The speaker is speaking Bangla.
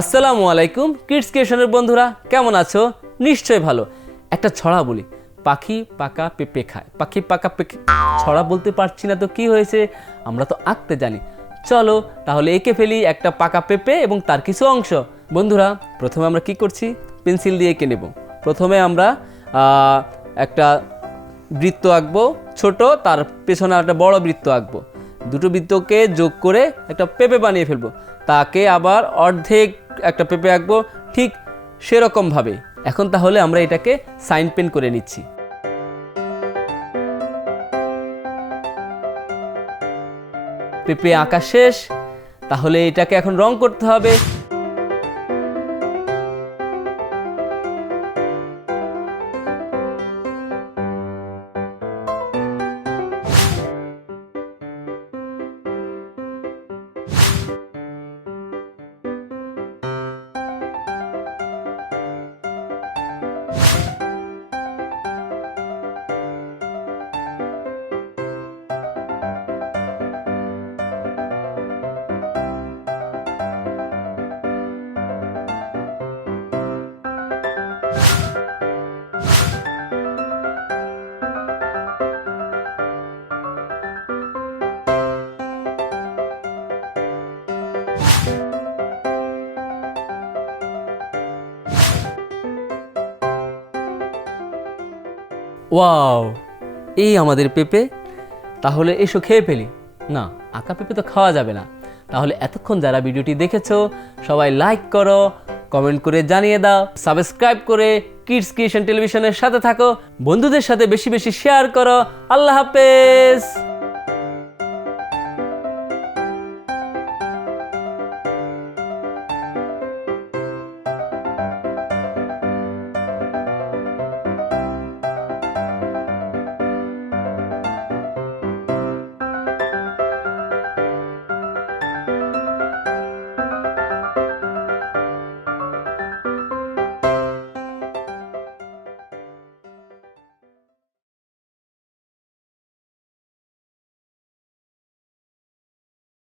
আসসালামু আলাইকুম কিডস ক্রিয়েশনের বন্ধুরা, কেমন আছো? নিশ্চয়ই ভালো। একটা ছড়া বলি, পাখি পাকা পেঁপে খায়। পাখি পাকা পেঁপে, ছড়া বলতে পারছি না তো কি হয়েছে, আমরা তো আঁকতে জানি। চলো তাহলে এঁকে ফেলি একটা পাকা পেঁপে এবং তার কিছু অংশ। বন্ধুরা, প্রথমে আমরা কি করছি, পেন্সিল দিয়ে এঁকে নেব। প্রথমে আমরা একটা বৃত্ত আঁকবো ছোট, তার পেছনে একটা বড় বৃত্ত আঁকবো। দুটো বৃত্তকে যোগ করে একটা পেঁপে বানিয়ে ফেলবো। তাকে আবার অর্ধেক একটা পেঁপে আঁকবো ঠিক সেরকমভাবে। এখন তাহলে আমরা এটাকে সাইন পেন করে নিচ্ছি। পেঁপে আঁকা শেষ, তাহলে এটাকে এখন রং করতে হবে। ওয়াও, এই আমাদের পেঁপে। তাহলে এসো খেয়ে ফেলি। না, আঁকা পেঁপে তো খাওয়া যাবে না। তাহলে এতক্ষণ যারা ভিডিওটি দেখেছো সবাই লাইক করো, কমেন্ট করে জানিয়ে দাও, সাবস্ক্রাইব করে কিডস ক্রিয়েশন টেলিভিশনের সাথে থাকো, বন্ধুদের সাথে বেশি বেশি শেয়ার করো। আল্লাহ হাফেজ।